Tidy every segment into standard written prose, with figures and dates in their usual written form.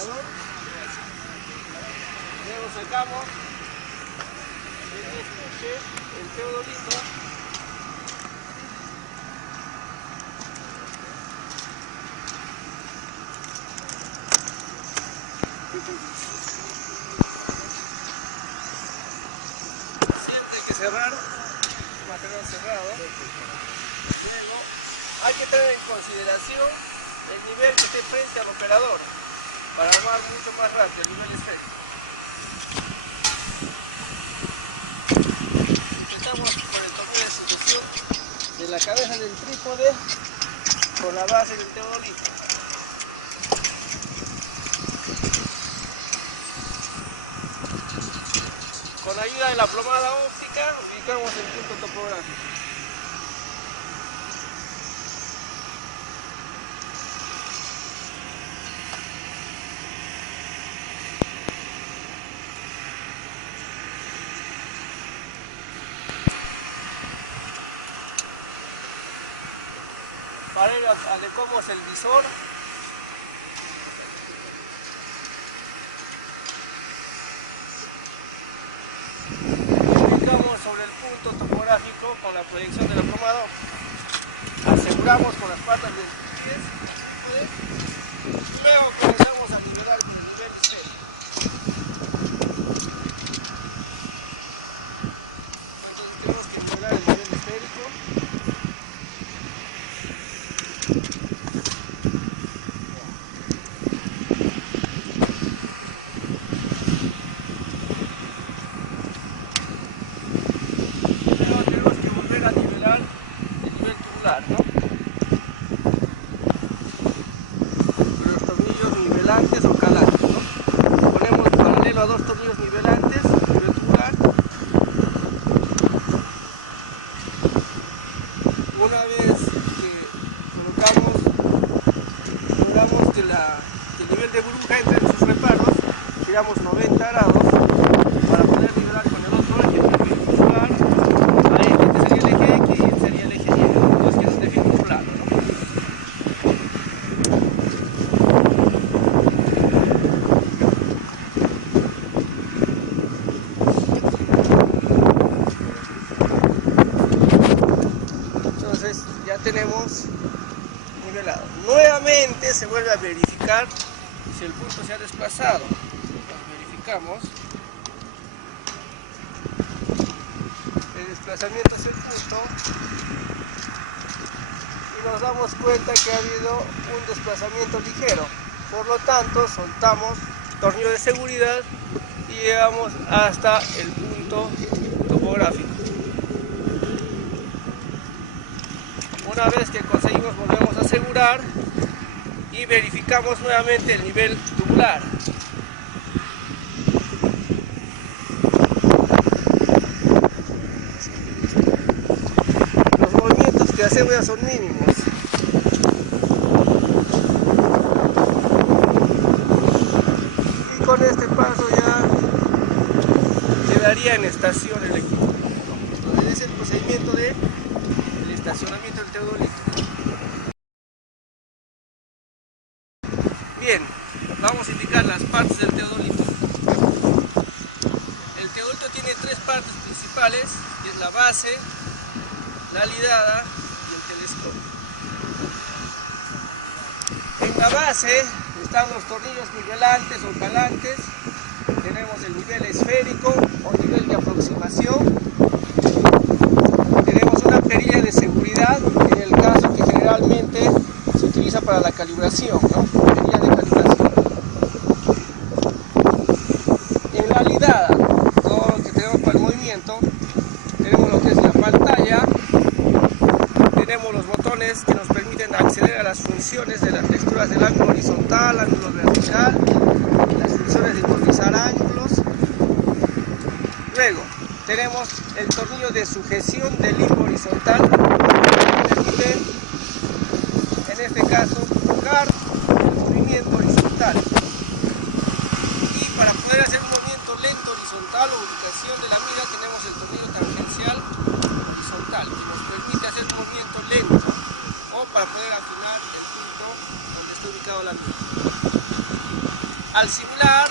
Luego sacamos el estuche, el teodolito. Siempre hay que cerrar, material cerrado. Luego hay que tener en consideración el nivel que esté frente al operador para armar mucho más rápido el nivel esférico. Intentamos con el tornillo de sujeción de la cabeza del trípode con la base del teodolito. Con ayuda de la plomada óptica ubicamos el punto topográfico. Para ello adecuamos el visor. Ubicamos sobre el punto topográfico con la proyección de la plomada óptica. Aseguramos con las patas del pies. Luego comenzamos a nivelar con el nivel esférico. Entonces tenemos que nivelar el nivel esférico. Luego tenemos que volver a nivelar el nivel tubular, ¿no? Con los tornillos nivelantes o calantes, ¿no? Ponemos paralelo a dos tornillos nivelantes, nivel tubular. Una vez que colocamos, logramos que el nivel de burbuja entre en sus reparos, giramos 90 grados para poder nivelar con el otro eje, el nivel tubular. Ahí este sería el eje X y este sería el eje Y, entonces que nos define un plano, ¿no? Entonces ya tenemos nivelado. Nuevamente se vuelve a verificar si el punto se ha desplazado. Verificamos el desplazamiento hacia el punto y nos damos cuenta que ha habido un desplazamiento ligero. Por lo tanto, soltamos tornillo de seguridad y llegamos hasta el punto topográfico. Una vez que conseguimos, volvemos a asegurar y verificamos nuevamente el nivel tubular. Los movimientos que hacemos ya son mínimos. Y con este paso ya quedaría en estación el equipo. Entonces es el procedimiento de estacionamiento del teodolito. Bien, vamos a indicar las partes del teodolito. El teodolito tiene tres partes principales, que es la base, la lidada y el telescopio. En la base están los tornillos nivelantes o calantes. Tenemos el nivel esférico o nivel de aproximación. Tenemos una perilla de seguridad, en el caso que generalmente se utiliza para la calibración, ¿no? Perilla de calibración. En la lidada, todo lo que tenemos para el movimiento, tenemos lo que es la pantalla, tenemos los botones que nos permiten acceder a las funciones de las texturas del ángulo horizontal, ángulo vertical, las funciones de inmovilizar ángulos. Luego, tenemos el tornillo de sujeción del limbo horizontal, que permite, en este caso, tocar el movimiento horizontal. Y para poder hacer un movimiento lento horizontal o ubicación de la mira, tenemos el tornillo tangencial horizontal, que nos permite hacer un movimiento lento o para poder afinar el punto donde está ubicado la mira. Al similar,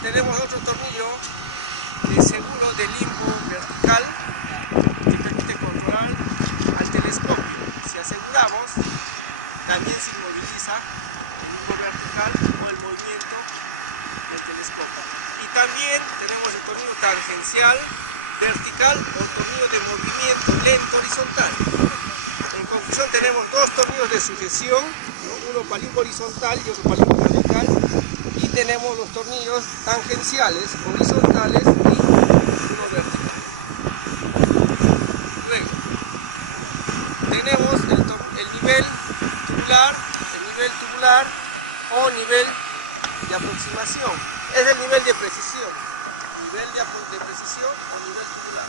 tenemos otro tornillo de seguro de limbo vertical que permite controlar al telescopio. Si aseguramos, también se inmoviliza el limbo vertical o el movimiento del telescopio. Y también tenemos el tornillo tangencial vertical o tornillo de movimiento lento horizontal. En conclusión, tenemos dos tornillos de sujeción, ¿no? Uno para limbo horizontal y otro para limbo vertical, y tenemos los tornillos tangenciales horizontales y uno vertical. Luego tenemos el nivel tubular o nivel de aproximación. Es el nivel de precisión, de precisión o nivel tubular.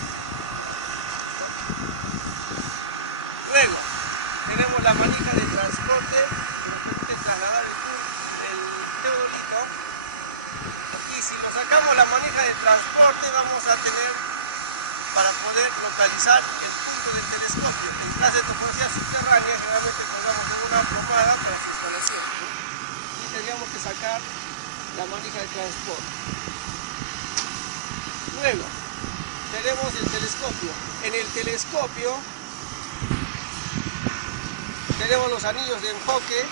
Luego tenemos la manija de transporte que nos permite trasladar el teodolito. Y si nos sacamos la manija de transporte, vamos a tener para poder localizar el punto del telescopio. En caso de topografía subterránea, generalmente colgamos en una plomada para su instalación, ¿no? Y tendríamos que sacar la manija de transporte. Luego tenemos el telescopio. En el telescopio tenemos los anillos de enfoque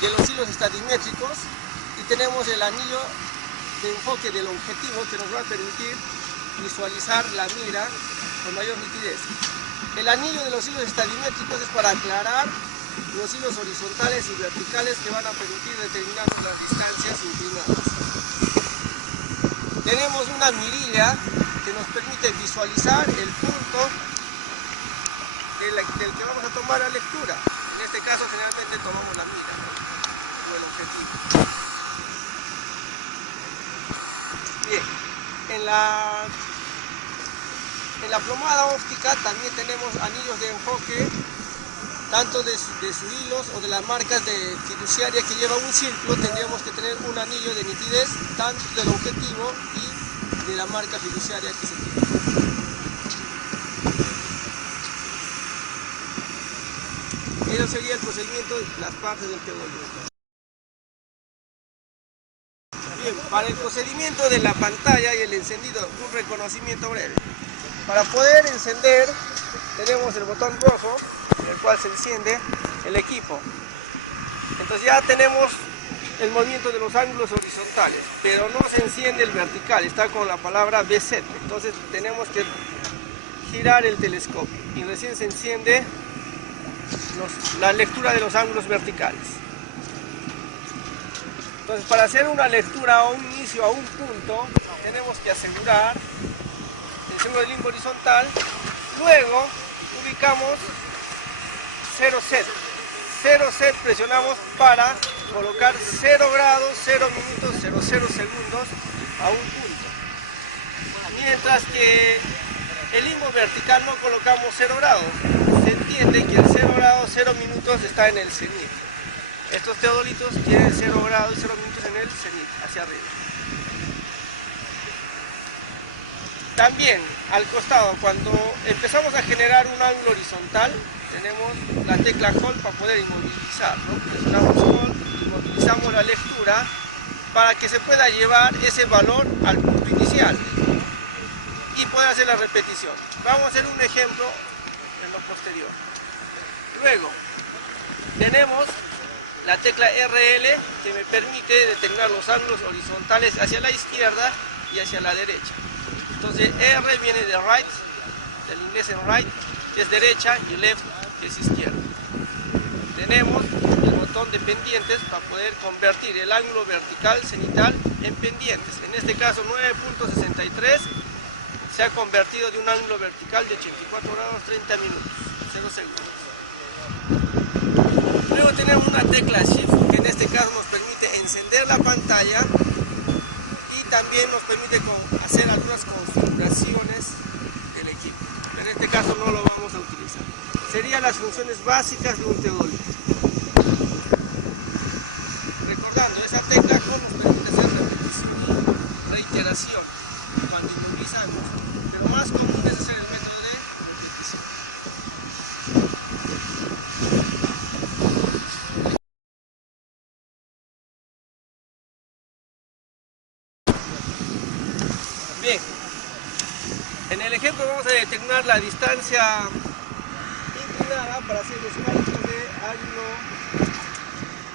de los hilos estadimétricos y tenemos el anillo de enfoque del objetivo que nos va a permitir visualizar la mira con mayor nitidez. El anillo de los hilos estadimétricos es para aclarar los hilos horizontales y verticales que van a permitir determinar las distancias inclinadas. Tenemos una mirilla que nos permite visualizar el punto del que vamos a tomar la lectura. En este caso generalmente tomamos la mira, ¿no? O el objetivo. Bien, en la plomada óptica también tenemos anillos de enfoque, tanto de sus hilos o de las marcas de fiduciaria que lleva un círculo. Tendríamos que tener un anillo de nitidez tanto del objetivo y de la marca fiduciaria que se tiene. Eso sería el procedimiento de las partes del teodolito. Bien, para el procedimiento de la pantalla y el encendido, un reconocimiento breve. Para poder encender, tenemos el botón rojo, en el cual se enciende el equipo. Entonces ya tenemos el movimiento de los ángulos horizontales, pero no se enciende el vertical, está con la palabra BZ. Entonces tenemos que girar el telescopio y recién se enciende la lectura de los ángulos verticales. Entonces, para hacer una lectura o un inicio a un punto, tenemos que asegurar el seguro del limbo horizontal. Luego ubicamos 0 set. 0 set presionamos para colocar 0 grados, 0 minutos, 00 segundos a un punto. Mientras que el limbo vertical no colocamos 0 grados. Se entiende que el 0 grados, 0 minutos está en el cenit. Estos teodolitos tienen 0 grados y 0 minutos en el cenit, hacia arriba. También al costado, cuando empezamos a generar un ángulo horizontal, tenemos la tecla Hold para poder inmovilizar, ¿no? Presionamos Hold, inmovilizamos la lectura para que se pueda llevar ese valor al punto inicial y poder hacer la repetición. Vamos a hacer un ejemplo en lo posterior. Luego tenemos la tecla RL que me permite determinar los ángulos horizontales hacia la izquierda y hacia la derecha. Entonces R viene de right, del inglés en right, que es derecha, y left, que es izquierda. Tenemos el botón de pendientes para poder convertir el ángulo vertical cenital en pendientes. En este caso 9.63 se ha convertido de un ángulo vertical de 84 grados 30 minutos, 0 segundos. Luego tenemos una tecla Shift que en este caso nos permite encender la pantalla y también nos permite hacer algunas configuraciones del equipo. En este caso no lo vamos a utilizar. Serían las funciones básicas de un teodolito. Recordando, esa tecla nos permite hacer repetición, reiteración cuando inmovilizamos, pero más común es hacer el método de repetición. determinar la distancia inclinada para hacer los cálculos de ángulo,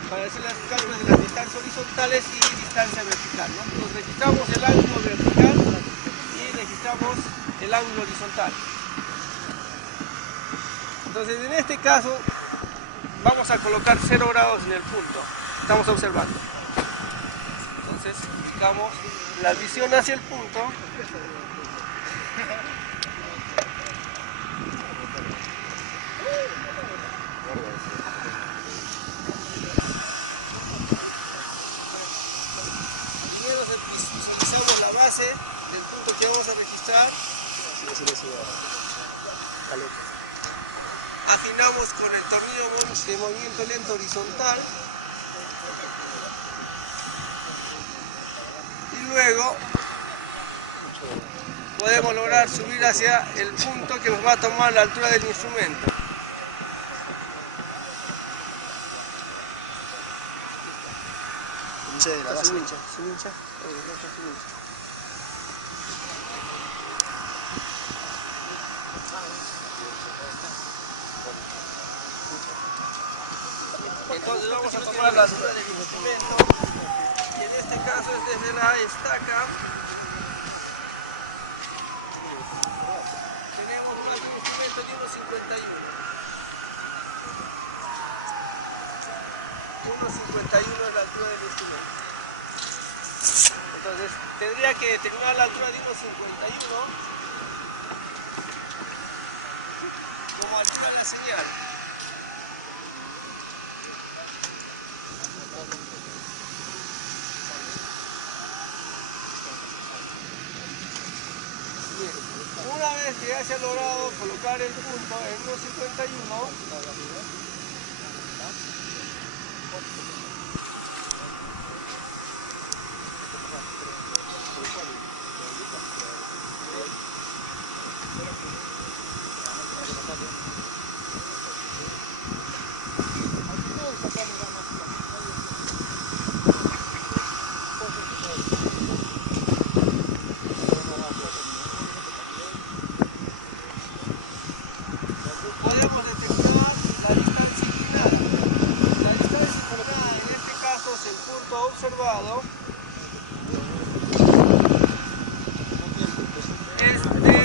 para hacer los cálculos de las distancias horizontales y distancia vertical, ¿no? Entonces registramos el ángulo vertical y registramos el ángulo horizontal. Entonces en este caso vamos a colocar 0 grados en el punto. Estamos observando. Entonces ubicamos la visión hacia el punto. Primero visualizamos la base del punto que vamos a registrar. Afinamos con el tornillo de movimiento lento horizontal. Y luego podemos lograr subir hacia el punto que nos va a tomar la altura del instrumento. Entonces vamos a tomar la altura del instrumento, y en este caso es desde la estaca. Tenemos un instrumento de 1,51. 1,51 es la altura del instrumento. Entonces tendría que determinar la altura de 1,51 como altura de la señal. Una vez que ya se ha logrado colocar el punto en 1,51, podemos determinar la distancia inclinada. La distancia inclinada en este caso es el punto observado. Es de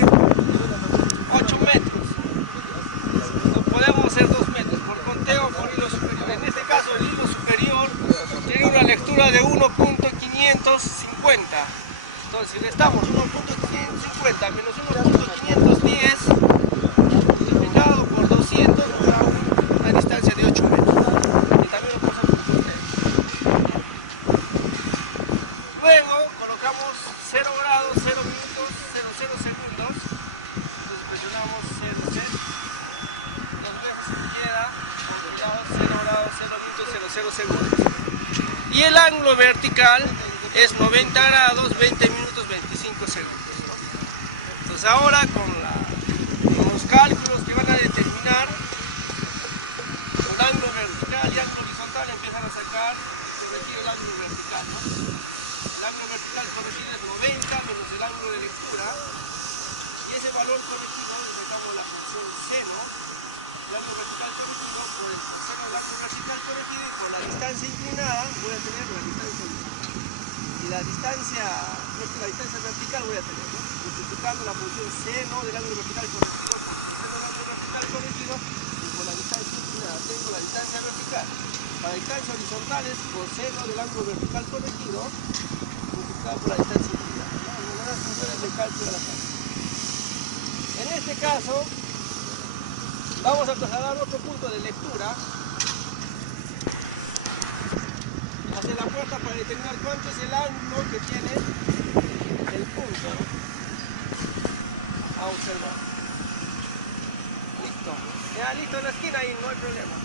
8 metros. No podemos hacer 2 metros. Por conteo, por hilo superior. En este caso el hilo superior tiene una lectura de 1.550. Entonces si restamos 1.550 menos 1.510 multiplicado por 200 nos da una distancia de 8 metros. Y también lo podemos hacer por conteo. Luego colocamos 0 grados, 0 minutos, 00 segundos. Entonces presionamos 0, 0. Dos veces se queda controlado 0 grados, 0 minutos, 00 segundos. Y el ángulo vertical es 90 grados, 20 minutos, 25 segundos. Entonces ahora con los cálculos que van a determinar el ángulo vertical y ángulo horizontal empiezan a sacar, se requiere el ángulo vertical, ¿no? El ángulo vertical corregido es 90 menos el ángulo de lectura, y ese valor corregido le sacamos la función seno, el ángulo vertical corregido por el seno del ángulo vertical corregido, y por la distancia inclinada voy a tener la distancia horizontal. Y la distancia vertical voy a tener, ¿no? Multiplicando la función seno del ángulo vertical corregido por el seno del ángulo vertical corregido, y por la distancia inclinada tengo la distancia vertical. Para distancia horizontal es coseno del ángulo vertical corregido multiplicado por la distancia inclinada, ¿no? Algunas de las funciones de cálculo de la clase. En este caso vamos a trasladar otro punto de lectura hacia la puerta para determinar cuánto es el ángulo que tiene el punto a observar. Listo. Ya listo en la esquina y no hay problema.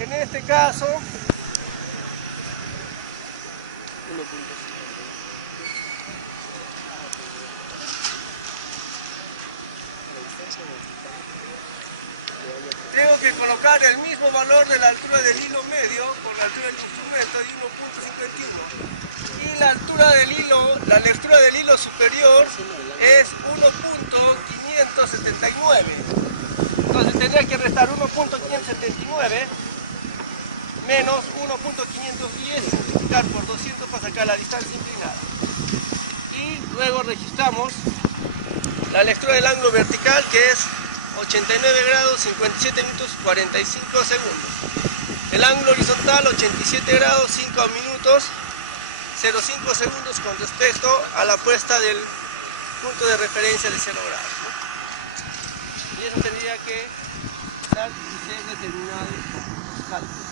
En este caso, 1.5. que colocar el mismo valor de la altura del hilo medio por la altura del instrumento de 1.51. Y la altura del hilo, la lectura del hilo superior es 1.579. Entonces tendría que restar 1.579 menos 1.510 y multiplicar por 200 para sacar la distancia inclinada. Y luego registramos la lectura del ángulo vertical, que es 89 grados 57 minutos 45 segundos. El ángulo horizontal 87 grados 5 minutos 05 segundos con respecto a la puesta del punto de referencia de 0 grados, ¿no? Y eso tendría que ser determinado con los cálculos.